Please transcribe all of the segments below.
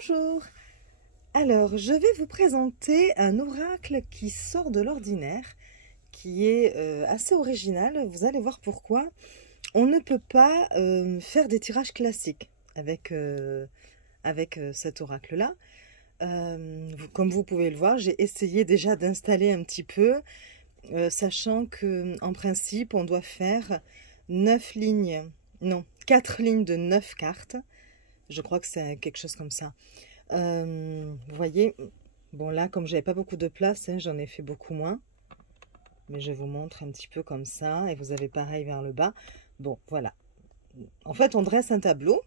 Bonjour. Alors, je vais vous présenter un oracle qui sort de l'ordinaire, qui est assez original. Vous allez voir pourquoi. On ne peut pas faire des tirages classiques avec cet oracle-là. Comme vous pouvez le voir, j'ai essayé déjà d'installer un petit peu, sachant qu'en principe, on doit faire 9 lignes, non, 4 lignes de 9 cartes. Je crois que c'est quelque chose comme ça. Vous voyez, bon là, comme j'avais pas beaucoup de place, hein, j'en ai fait beaucoup moins. Mais je vous montre un petit peu comme ça. Et vous avez pareil vers le bas. Bon, voilà. En fait, on dresse un tableau.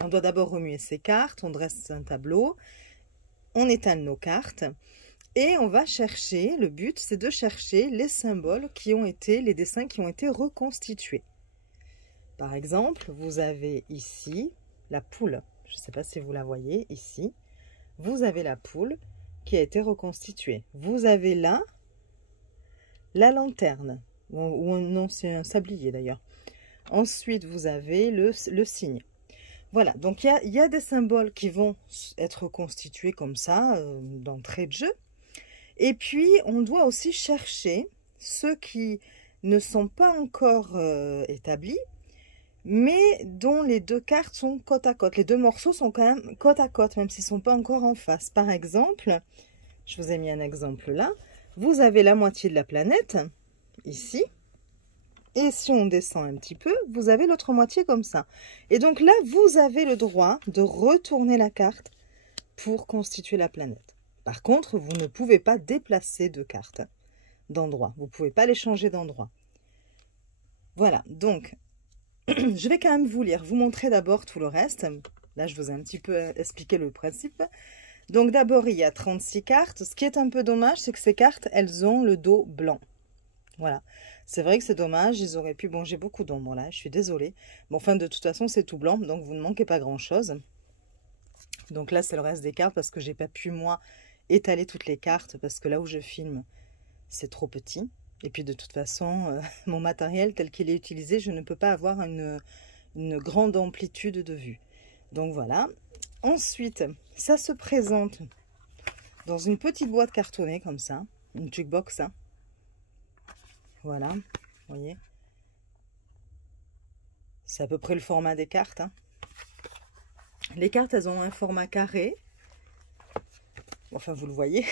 On doit d'abord remuer ses cartes. On dresse un tableau. On étale nos cartes. Et on va chercher, le but, c'est de chercher les symboles qui ont été, les dessins qui ont été reconstitués. Par exemple, vous avez ici la poule. Je ne sais pas si vous la voyez ici. Vous avez la poule qui a été reconstituée. Vous avez là la lanterne. Ou non, c'est un sablier d'ailleurs. Ensuite, vous avez le cygne. Voilà, donc il y a des symboles qui vont être constitués comme ça, d'entrée de jeu. Et puis, on doit aussi chercher ceux qui ne sont pas encore établis, mais dont les deux cartes sont côte à côte. Les deux morceaux sont quand même côte à côte, même s'ils ne sont pas encore en face. Par exemple, je vous ai mis un exemple là. Vous avez la moitié de la planète, ici. Et si on descend un petit peu, vous avez l'autre moitié comme ça. Et donc là, vous avez le droit de retourner la carte pour constituer la planète. Par contre, vous ne pouvez pas déplacer deux cartes d'endroit. Vous ne pouvez pas les changer d'endroit. Voilà, donc je vais quand même vous lire, vous montrer d'abord tout le reste. Là, je vous ai un petit peu expliqué le principe. Donc d'abord, il y a 36 cartes. Ce qui est un peu dommage, c'est que ces cartes, elles ont le dos blanc. Voilà. C'est vrai que c'est dommage, ils auraient pu... Bon, j'ai beaucoup d'ombre là, je suis désolée. Bon, enfin, de toute façon, c'est tout blanc, donc vous ne manquez pas grand-chose. Donc là, c'est le reste des cartes parce que j'ai pas pu, moi, étaler toutes les cartes parce que là où je filme, c'est trop petit. Et puis de toute façon, mon matériel tel qu'il est utilisé, je ne peux pas avoir une grande amplitude de vue. Donc voilà. Ensuite, ça se présente dans une petite boîte cartonnée comme ça, une jukebox. Hein. Voilà, vous voyez. C'est à peu près le format des cartes. Hein. Les cartes, elles ont un format carré. Enfin, vous le voyez.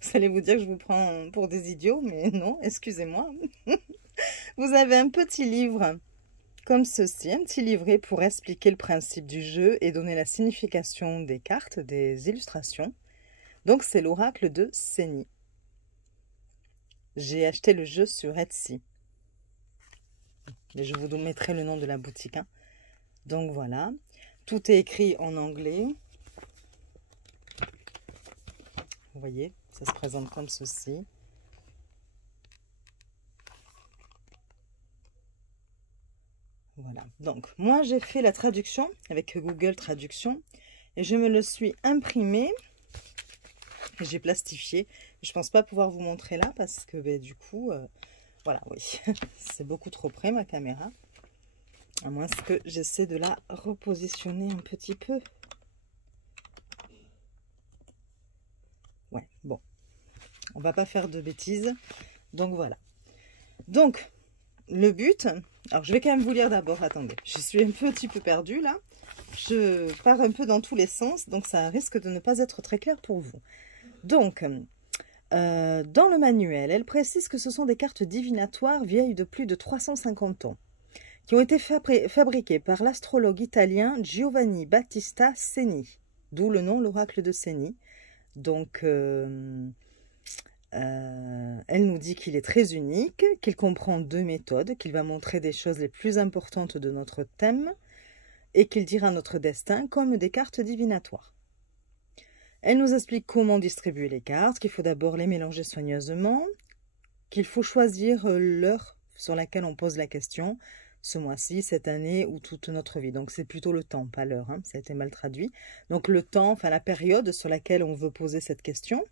Vous allez vous dire que je vous prends pour des idiots, mais non, excusez-moi. Vous avez un petit livre comme ceci, un petit livret pour expliquer le principe du jeu et donner la signification des cartes, des illustrations. Donc, c'est l'oracle de Séni. J'ai acheté le jeu sur Etsy. Et je vous mettrai le nom de la boutique. Hein. Donc, voilà. Tout est écrit en anglais. Vous voyez, ça se présente comme ceci. Voilà. Donc, moi, j'ai fait la traduction avec Google Traduction. Et je me le suis imprimé. J'ai plastifié. Je pense pas pouvoir vous montrer là parce que ben, du coup, voilà, oui. C'est beaucoup trop près ma caméra. À moins que j'essaie de la repositionner un petit peu. Ouais, bon. On va pas faire de bêtises. Donc voilà. Donc, le but... Alors, je vais quand même vous lire d'abord. Attendez, je suis un petit peu perdue là. Je pars un peu dans tous les sens. Donc, ça risque de ne pas être très clair pour vous. Donc, dans le manuel, elle précise que ce sont des cartes divinatoires vieilles de plus de 350 ans, qui ont été fabriquées par l'astrologue italien Giovanni Battista Ceni, d'où le nom l'oracle de Ceni. Donc, elle nous dit qu'il est très unique, qu'il comprend deux méthodes, qu'il va montrer des choses les plus importantes de notre thème et qu'il dira notre destin comme des cartes divinatoires. Elle nous explique comment distribuer les cartes, qu'il faut d'abord les mélanger soigneusement, qu'il faut choisir l'heure sur laquelle on pose la question, ce mois-ci, cette année ou toute notre vie. Donc c'est plutôt le temps, pas l'heure, hein, ça a été mal traduit. Donc le temps, enfin la période sur laquelle on veut poser cette question.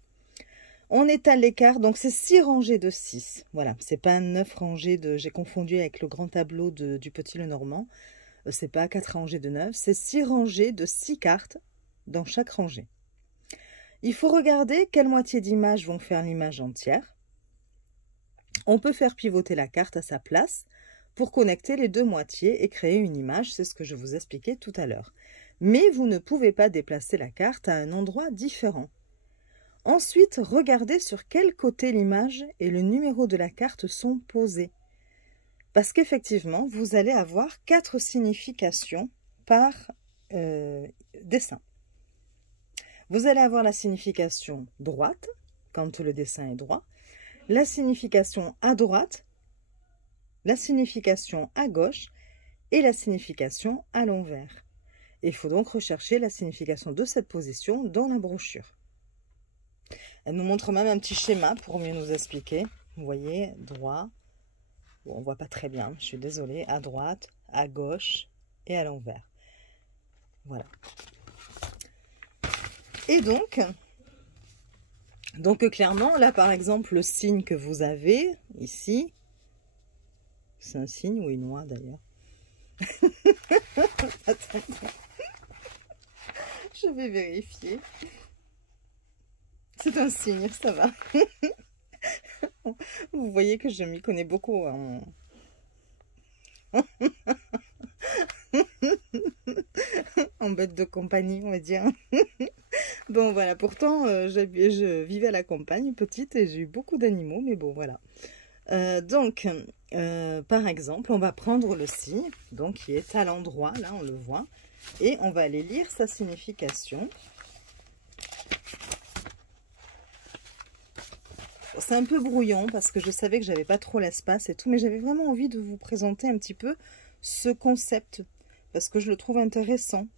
On étale les cartes, donc c'est 6 rangées de 6. Voilà, c'est pas 9 rangées de... J'ai confondu avec le grand tableau du Petit Lenormand. c'est pas 4 rangées de 9, c'est 6 rangées de 6 cartes dans chaque rangée. Il faut regarder quelles moitiés d'image vont faire l'image entière. On peut faire pivoter la carte à sa place pour connecter les deux moitiés et créer une image, c'est ce que je vous expliquais tout à l'heure. Mais vous ne pouvez pas déplacer la carte à un endroit différent. Ensuite, regardez sur quel côté l'image et le numéro de la carte sont posés. Parce qu'effectivement, vous allez avoir 4 significations par dessin. Vous allez avoir la signification droite, quand le dessin est droit, la signification à droite, la signification à gauche et la signification à l'envers. Il faut donc rechercher la signification de cette position dans la brochure. Elle nous montre même un petit schéma pour mieux nous expliquer. Vous voyez, droit, bon, on ne voit pas très bien, je suis désolée, à droite, à gauche et à l'envers. Voilà. Et donc clairement, là par exemple, le signe que vous avez ici, c'est un signe ou une oie d'ailleurs. Attendez. Je vais vérifier. C'est un signe, ça va. Vous voyez que je m'y connais beaucoup en... en bête de compagnie, on va dire. Bon, voilà, pourtant, je vivais à la campagne, petite, et j'ai eu beaucoup d'animaux, mais bon, voilà. Par exemple, on va prendre le signe, donc qui est à l'endroit, là, on le voit, et on va aller lire sa signification. C'est un peu brouillon, parce que je savais que j'avais pas trop l'espace et tout, mais j'avais vraiment envie de vous présenter un petit peu ce concept, parce que je le trouve intéressant.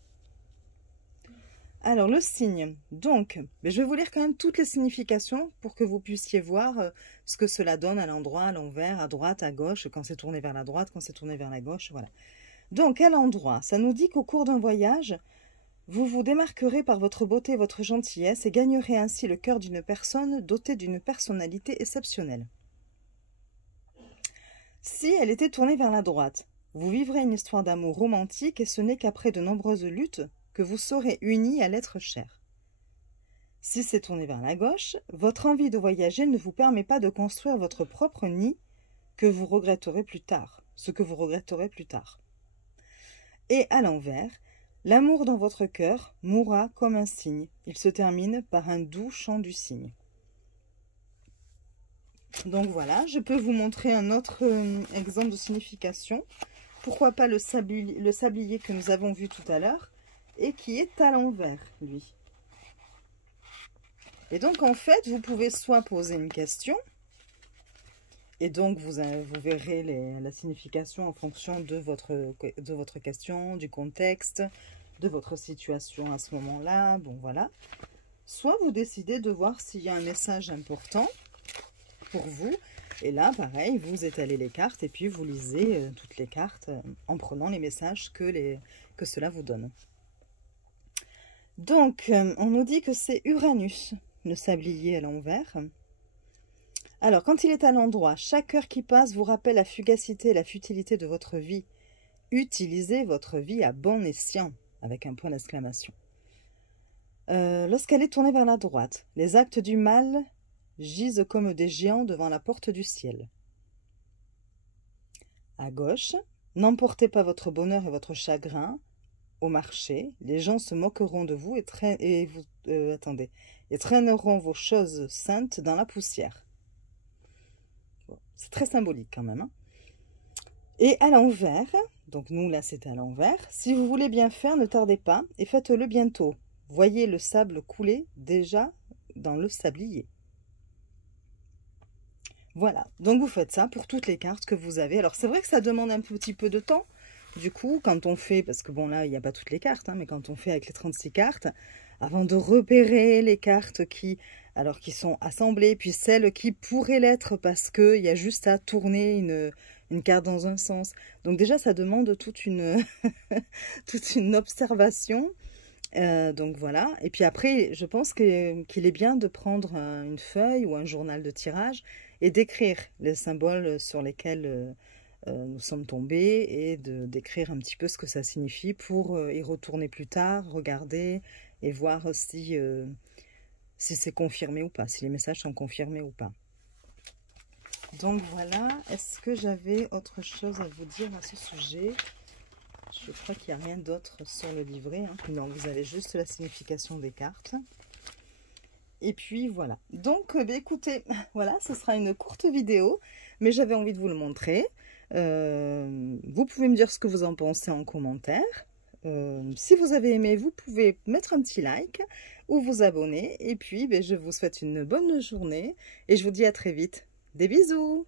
Alors, le signe, donc, je vais vous lire quand même toutes les significations pour que vous puissiez voir ce que cela donne à l'endroit, à l'envers, à droite, à gauche, quand c'est tourné vers la droite, quand c'est tourné vers la gauche, voilà. Donc, à l'endroit, ça nous dit qu'au cours d'un voyage, vous vous démarquerez par votre beauté et votre gentillesse et gagnerez ainsi le cœur d'une personne dotée d'une personnalité exceptionnelle. Si elle était tournée vers la droite, vous vivrez une histoire d'amour romantique et ce n'est qu'après de nombreuses luttes que vous serez unis à l'être cher. Si c'est tourné vers la gauche, votre envie de voyager ne vous permet pas de construire votre propre nid que vous regretterez plus tard, ce que vous regretterez plus tard. Et à l'envers, l'amour dans votre cœur mourra comme un cygne. Il se termine par un doux chant du cygne. Donc voilà, je peux vous montrer un autre exemple de signification. Pourquoi pas le sablier que nous avons vu tout à l'heure et qui est à l'envers, lui. Et donc, en fait, vous pouvez soit poser une question, et donc vous verrez la signification en fonction de votre question, du contexte, de votre situation à ce moment-là, bon voilà. Soit vous décidez de voir s'il y a un message important pour vous, et là, pareil, vous étalez les cartes, et puis vous lisez toutes les cartes en prenant les messages que cela vous donne. Donc, on nous dit que c'est Uranus, le sablier à l'envers. Alors, quand il est à l'endroit, chaque heure qui passe vous rappelle la fugacité et la futilité de votre vie. Utilisez votre vie à bon escient, avec un point d'exclamation. Lorsqu'elle est tournée vers la droite, les actes du mal gisent comme des géants devant la porte du ciel. À gauche, n'emportez pas votre bonheur et votre chagrin au marché, les gens se moqueront de vous et traîneront vos choses saintes dans la poussière. Bon, c'est très symbolique quand même. Hein. Et à l'envers, donc nous là c'était à l'envers, si vous voulez bien faire, ne tardez pas et faites-le bientôt. Voyez le sable couler déjà dans le sablier. Voilà, donc vous faites ça pour toutes les cartes que vous avez. Alors c'est vrai que ça demande un petit peu de temps. Du coup, quand on fait, parce que bon là, il n'y a pas toutes les cartes, hein, mais quand on fait avec les 36 cartes, avant de repérer les cartes qui sont assemblées, puis celles qui pourraient l'être parce qu'il y a juste à tourner une carte dans un sens. Donc déjà, ça demande toute une, toute une observation. Donc voilà. Et puis après, je pense qu'il est bien de prendre une feuille ou un journal de tirage et d'écrire les symboles sur lesquels nous sommes tombés et d'écrire un petit peu ce que ça signifie pour y retourner plus tard, regarder et voir si c'est confirmé ou pas, si les messages sont confirmés ou pas. Donc voilà, est-ce que j'avais autre chose à vous dire à ce sujet? Je crois qu'il n'y a rien d'autre sur le livret, hein. Non, vous avez juste la signification des cartes. Et puis voilà. Donc, écoutez, voilà, ce sera une courte vidéo, mais j'avais envie de vous le montrer. Vous pouvez me dire ce que vous en pensez en commentaire. Si vous avez aimé, vous pouvez mettre un petit like ou vous abonner. Et puis, je vous souhaite une bonne journée et je vous dis à très vite. Des bisous!